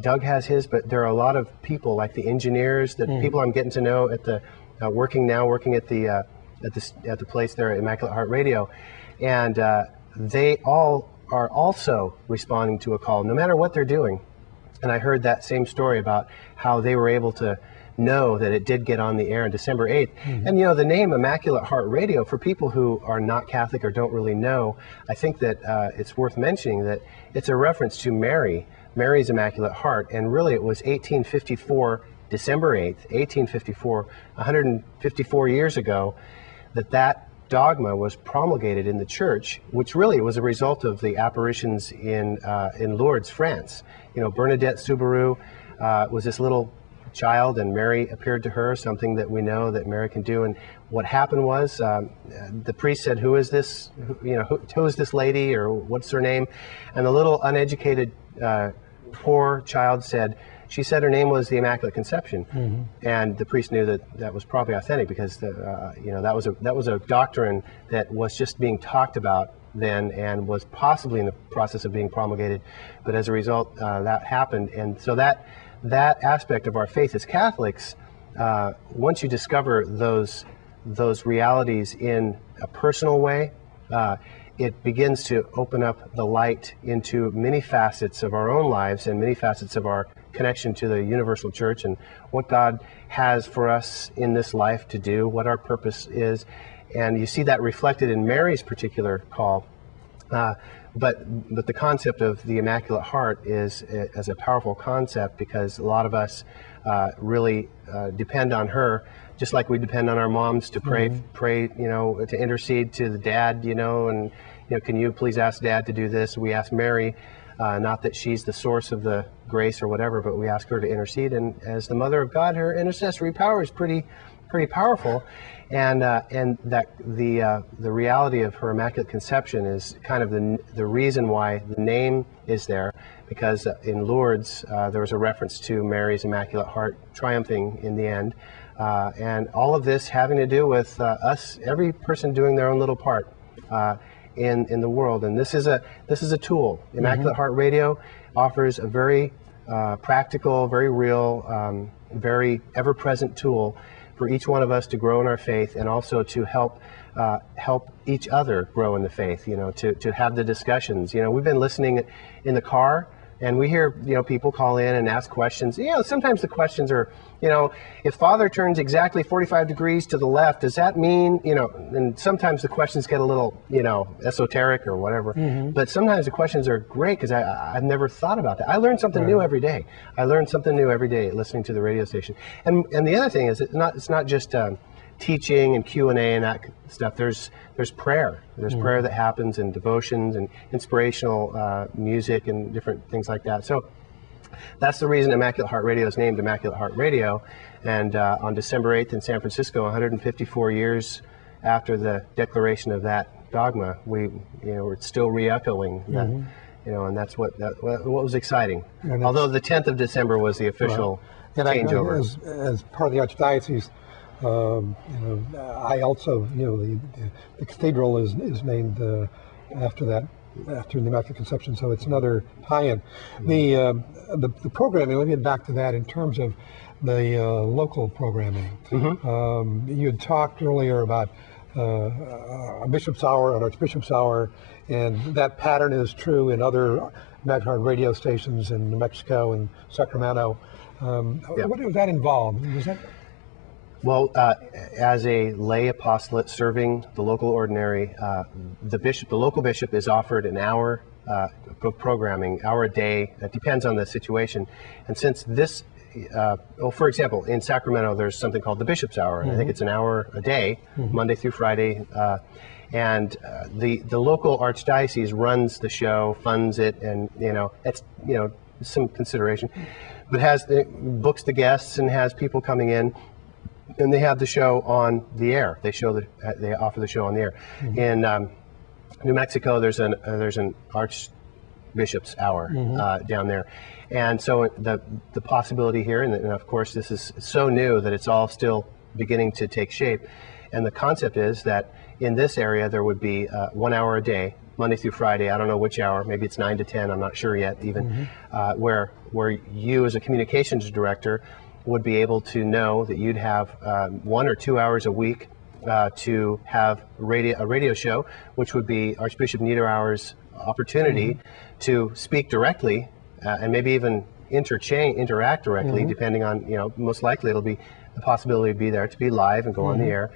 Doug has his, but there are a lot of people like the engineers, the people I'm getting to know at the working at the place there at Immaculate Heart Radio, and they all are also responding to a call, no matter what they're doing. And I heard that same story about how they were able to know that it did get on the air on December 8th. And you know, the name Immaculate Heart Radio, for people who are not Catholic or don't really know, I think that it's worth mentioning that it's a reference to Mary's Immaculate Heart, and really it was 1854, December 8th, 1854, 154 years ago, that dogma was promulgated in the church, which really was a result of the apparitions in Lourdes, France. You know, Bernadette Soubirous was this little child, and Mary appeared to her, something that we know that Mary can do. And what happened was the priest said, "Who is this? Who is this lady, or what's her name?" And the little uneducated poor child said, she said her name was the Immaculate Conception. And the priest knew that that was probably authentic, because that was a doctrine that was just being talked about then and was possibly in the process of being promulgated. But as a result, that happened. And so that aspect of our faith as Catholics, once you discover those realities in a personal way, it begins to open up the light into many facets of our own lives and many facets of our connection to the universal church and what God has for us in this life to do, what our purpose is. And you see that reflected in Mary's particular call. But the concept of the Immaculate Heart is a powerful concept, because a lot of us really depend on her, just like we depend on our moms to pray, to intercede to the dad, and can you please ask Dad to do this? We ask Mary, not that she's the source of the grace or whatever, but we ask her to intercede. And as the Mother of God, her intercessory power is pretty powerful. And that the reality of her Immaculate Conception is kind of the reason why the name is there, because in Lourdes there was a reference to Mary's Immaculate Heart triumphing in the end, and all of this having to do with us, every person doing their own little part in the world. And this is a tool. Immaculate Heart Radio offers a very practical, very real, very ever-present tool for each one of us to grow in our faith, and also to help each other grow in the faith, to have the discussions. We've been listening in the car, and we hear, people call in and ask questions. Sometimes the questions are, if Father turns exactly 45 degrees to the left, does that mean, and sometimes the questions get a little, esoteric or whatever. But sometimes the questions are great, because I've never thought about that. I learn something new every day. I learn something new every day listening to the radio station. And the other thing is, it's not just teaching and Q&A and that stuff. There's prayer. There's prayer that happens, and devotions and inspirational music and different things like that. So that's the reason Immaculate Heart Radio is named Immaculate Heart Radio. And on December 8th in San Francisco, 154 years after the declaration of that dogma, we're still re-echoing that, and that's what was exciting. And although the 10th of December was the official changeover. As part of the Archdiocese, I also, the cathedral is named after that, after the Immaculate Conception, so it's another tie-in. The programming, let me get back to that in terms of the local programming. You had talked earlier about a bishop's hour, an archbishop's hour, and that pattern is true in other Immaculate Heart radio stations in New Mexico and Sacramento. What does that involve? Well, as a lay apostolate serving the local ordinary, the local bishop is offered an hour of programming, hour a day. That depends on the situation. And since this, for example, in Sacramento, there's something called the Bishop's Hour, and I think it's an hour a day, Monday through Friday. And the local archdiocese runs the show, funds it, and that's some consideration, but books the guests and has people coming in. And they have the show on the air. They offer the show on the air. In New Mexico, there's an Archbishop's Hour down there, and so the possibility here, and of course this is so new that it's all still beginning to take shape. And the concept is that in this area there would be 1 hour a day Monday through Friday. I don't know which hour. Maybe it's 9 to 10. I'm not sure yet even. Where you as a communications director would be able to know that you'd have 1 or 2 hours a week to have a radio show, which would be Archbishop Niederauer's opportunity to speak directly and maybe even interact directly, depending on, most likely it'll be the possibility to be there, to be live and go on the air.